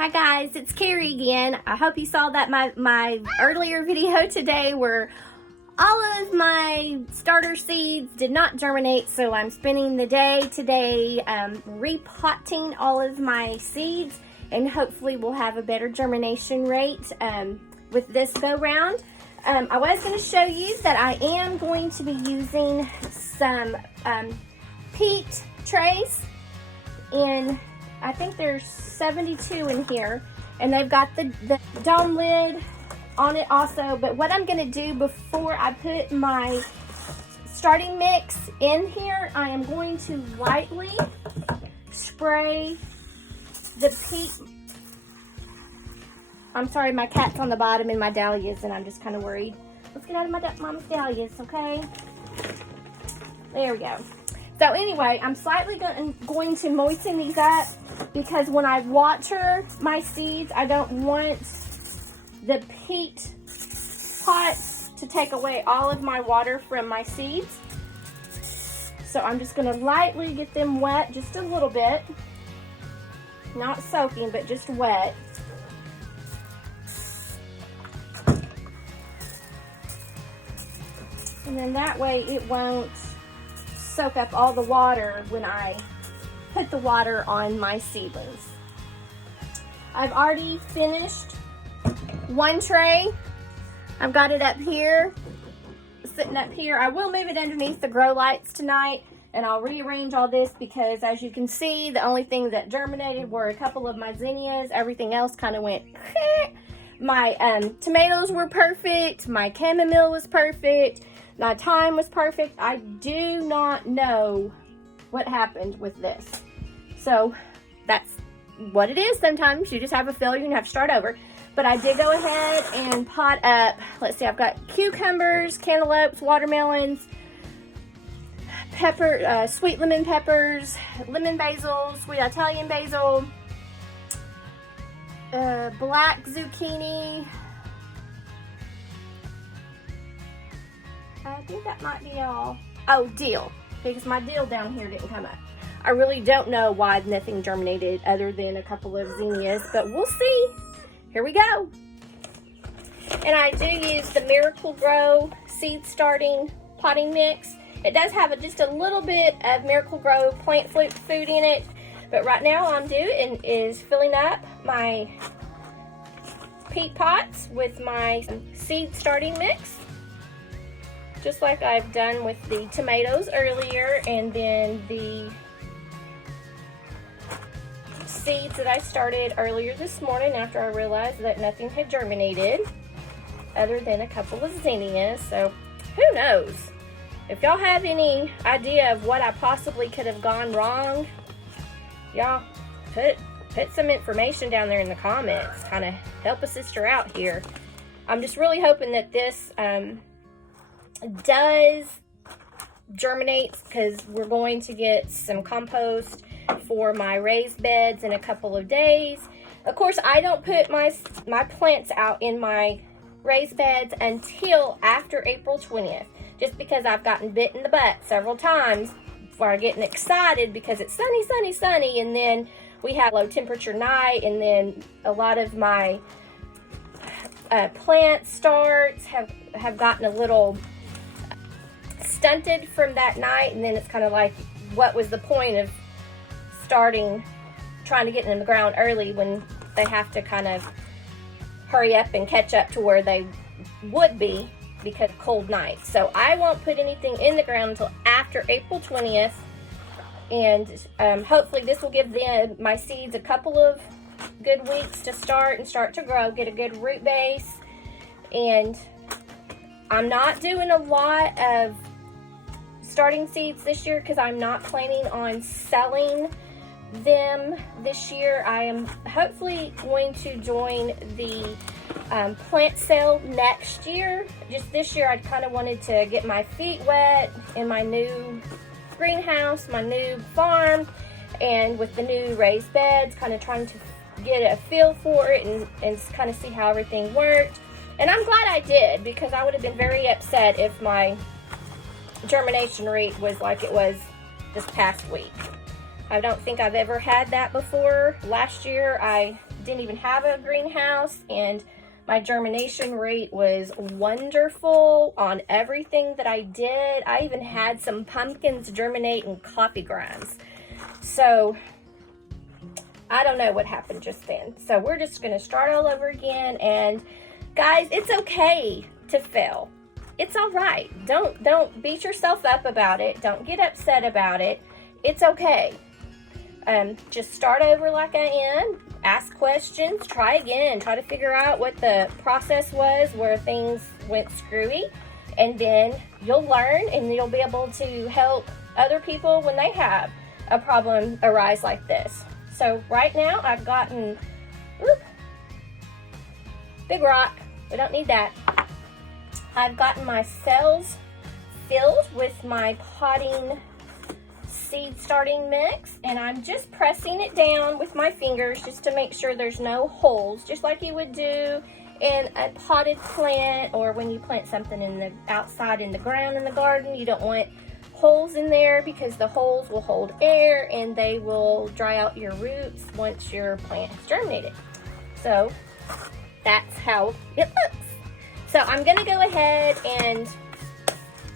Hi guys, it's Carrie again. I hope you saw that my earlier video today where all of my starter seeds did not germinate, so I'm spending the day today repotting all of my seeds, and hopefully we'll have a better germination rate with this go round. I was going to show you that I am going to be using some peat trays, and I think there's 72 in here, and they've got the dome lid on it also. But what I'm going to do before I put my starting mix in here, I am going to lightly spray the peat. I'm sorry, my cat's on the bottom in my dahlias, and I'm just kind of worried. Let's get out of my mama's dahlias, okay? There we go. So anyway, I'm slightly going to moisten these up, because when I water my seeds, I don't want the peat pots to take away all of my water from my seeds. So I'm just going to lightly get them wet, just a little bit. Not soaking, but just wet. And then that way it won't soak up all the water when I put the water on my seedlings. I've already finished one tray. I've got it up here, sitting up here. I will move it underneath the grow lights tonight, and I'll rearrange all this because, as you can see, the only thing that germinated were a couple of my zinnias. Everything else kind of went my tomatoes were perfect, my chamomile was perfect, my thyme was perfect. I do not know what happened with this. So that's what it is. Sometimes you just have a failure and have to start over. But I did go ahead and pot up, let's see, I've got cucumbers, cantaloupes, watermelons, pepper, sweet lemon peppers, lemon basil, sweet Italian basil, black zucchini. I think that might be all. Oh, dill, because my dill down here didn't come up. I really don't know why nothing germinated other than a couple of zinnias, but we'll see. Here we go. And I do use the Miracle Grow seed starting potting mix. It does have just a little bit of Miracle Grow plant food in it, but right now all I'm doing is filling up my peat pots with my seed starting mix, just like I've done with the tomatoes earlier, and then the seeds that I started earlier this morning after I realized that nothing had germinated other than a couple of zinnias. So who knows? If y'all have any idea of what I possibly could have gone wrong, y'all put some information down there in the comments. Kind of help a sister out here. I'm just really hoping that this does germinate, because we're going to get some compost for my raised beds in a couple of days. Of course, I don't put my plants out in my raised beds until after April 20th, just because I've gotten bit in the butt several times for getting excited because it's sunny, sunny, sunny, and then we have low temperature night, and then a lot of my plant starts have gotten a little stunted from that night, and then it's kind of like, what was the point of trying to get in the ground early when they have to kind of hurry up and catch up to where they would be because of cold nights. So I won't put anything in the ground until after April 20th, and hopefully this will give my seeds a couple of good weeks to start to grow, get a good root base. And I'm not doing a lot of starting seeds this year because I'm not planning on selling them this year. I am hopefully going to join the plant sale next year. Just this year I kind of wanted to get my feet wet in my new greenhouse, my new farm, and with the new raised beds, kind of trying to get a feel for it and kind of see how everything worked. And I'm glad I did, because I would have been very upset if my germination rate was like it was this past week. I don't think I've ever had that before. Last year I didn't even have a greenhouse, and my germination rate was wonderful on everything that I did. I even had some pumpkins germinate in coffee grinds. So I don't know what happened just then. So we're just gonna start all over again. And guys, it's okay to fail. It's all right. Don't beat yourself up about it. Don't get upset about it. It's okay. Just start over like I am. Ask questions. Try again. Try to figure out what the process was where things went screwy. And then you'll learn and you'll be able to help other people when they have a problem arise like this. So right now I've gotten, big rock. We don't need that. I've gotten my cells filled with my potting seed starting mix, and I'm just pressing it down with my fingers just to make sure there's no holes, just like you would do in a potted plant, or when you plant something in the outside in the ground in the garden. You don't want holes in there because the holes will hold air and they will dry out your roots once your plant has germinated. So that's how it looks. So I'm gonna go ahead and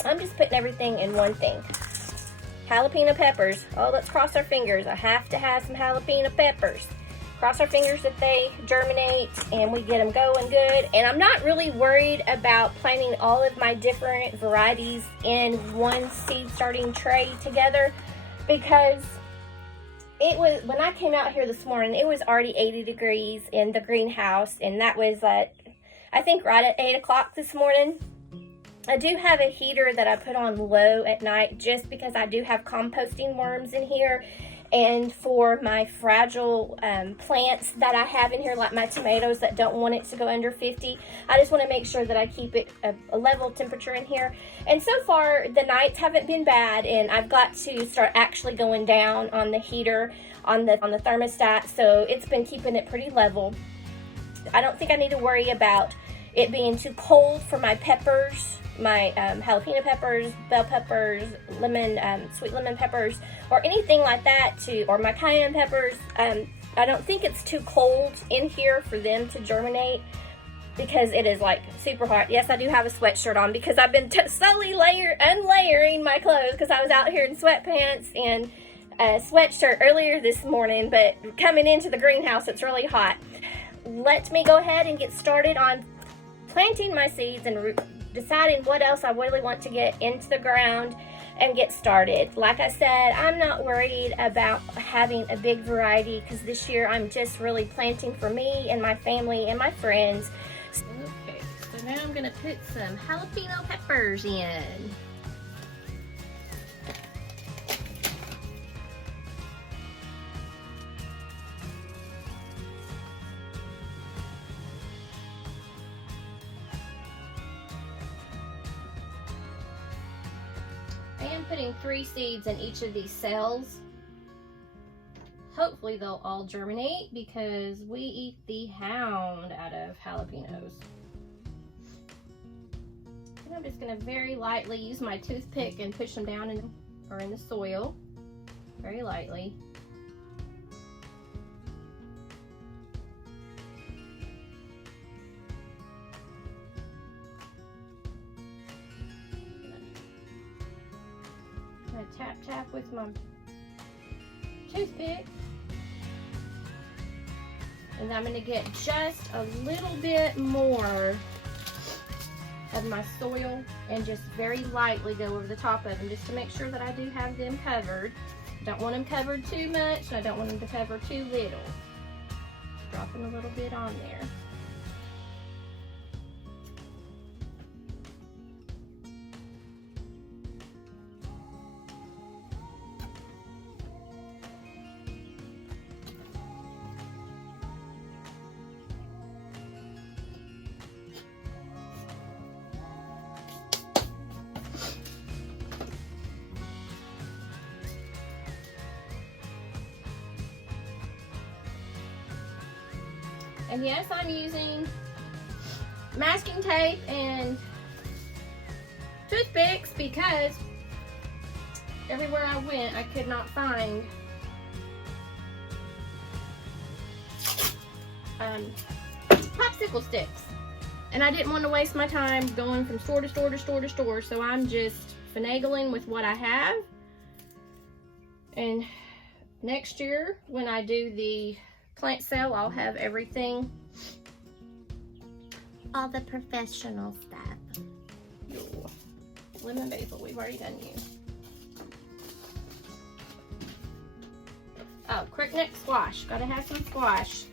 I'm just putting everything in one thing. Jalapeno peppers. Oh, let's cross our fingers. I have to have some jalapeno peppers. Cross our fingers that they germinate and we get them going good. And I'm not really worried about planting all of my different varieties in one seed starting tray together, because it was, when I came out here this morning, it was already 80 degrees in the greenhouse, and that was at, I think, right at 8 o'clock this morning. I do have a heater that I put on low at night just because I do have composting worms in here, and for my fragile plants that I have in here, like my tomatoes that don't want it to go under 50, I just want to make sure that I keep it a level temperature in here. And so far the nights haven't been bad, and I've got to start actually going down on the heater on the thermostat, so it's been keeping it pretty level. I don't think I need to worry about it being too cold for my peppers, my jalapeno peppers, bell peppers, lemon, sweet lemon peppers, or anything like that, or my cayenne peppers. I don't think it's too cold in here for them to germinate, because it is like super hot. Yes, I do have a sweatshirt on because I've been slowly unlayering my clothes, because I was out here in sweatpants and a sweatshirt earlier this morning, but coming into the greenhouse, it's really hot. Let me go ahead and get started on planting my seeds and deciding what else I really want to get into the ground and get started. Like I said, I'm not worried about having a big variety, because this year I'm just really planting for me and my family and my friends. Okay, so now I'm gonna put some jalapeno peppers in. I am putting 3 seeds in each of these cells. Hopefully they'll all germinate, because we eat the hound out of jalapenos. And I'm just going to very lightly use my toothpick and push them down in the soil, very lightly. Tap with my toothpick, and I'm going to get just a little bit more of my soil and just very lightly go over the top of them, just to make sure that I do have them covered. I don't want them covered too much, and I don't want them to cover too little. Just dropping a little bit on there. And yes, I'm using masking tape and toothpicks, because everywhere I went I could not find popsicle sticks. And I didn't want to waste my time going from store to store to store to store, so I'm just finagling with what I have. And next year, when I do the plant sale, I'll have everything, all the professional stuff. Ooh. Lemon basil, we've already done you. Oh, crookneck squash, gotta have some squash.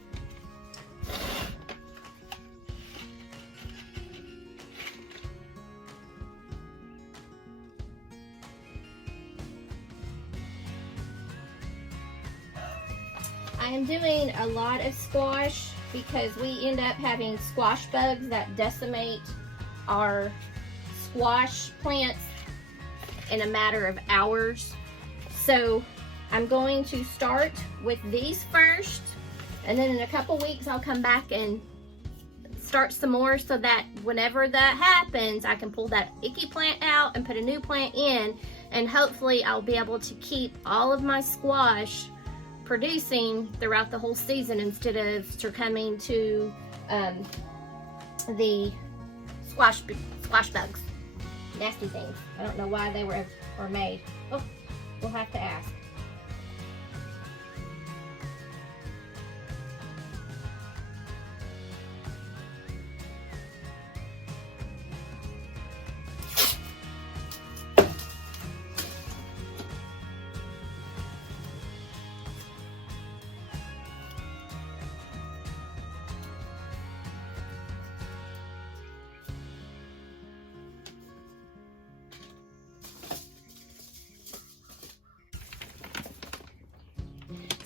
I am doing a lot of squash because we end up having squash bugs that decimate our squash plants in a matter of hours. So I'm going to start with these first, and then in a couple weeks I'll come back and start some more so that whenever that happens, I can pull that icky plant out and put a new plant in, and hopefully I'll be able to keep all of my squash producing throughout the whole season instead of succumbing to the squash bugs. Nasty things. I don't know why they were made. Oh, we'll have to ask.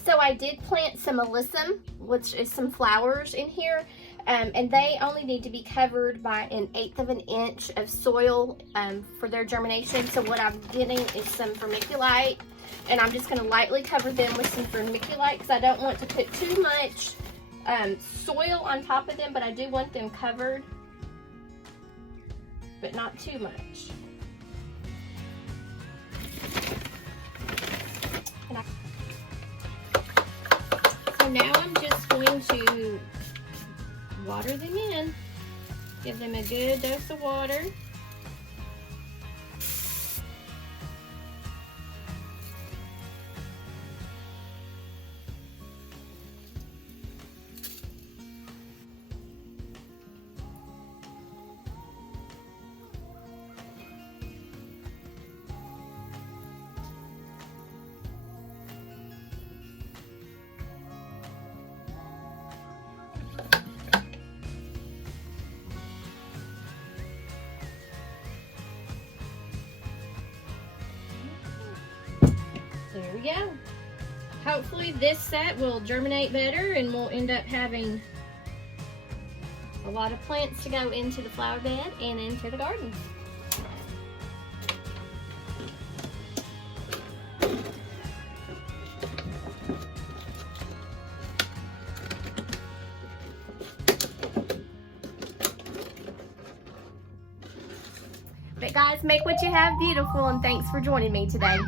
So I did plant some alyssum, which is some flowers in here, and they only need to be covered by 1/8 of an inch of soil for their germination. So what I'm getting is some vermiculite, and I'm just going to lightly cover them with some vermiculite because I don't want to put too much soil on top of them, but I do want them covered, but not too much. So now I'm just going to water them in. Give them a good dose of water. There we go. Hopefully this set will germinate better and we'll end up having a lot of plants to go into the flower bed and into the garden. But guys, make what you have beautiful, and thanks for joining me today.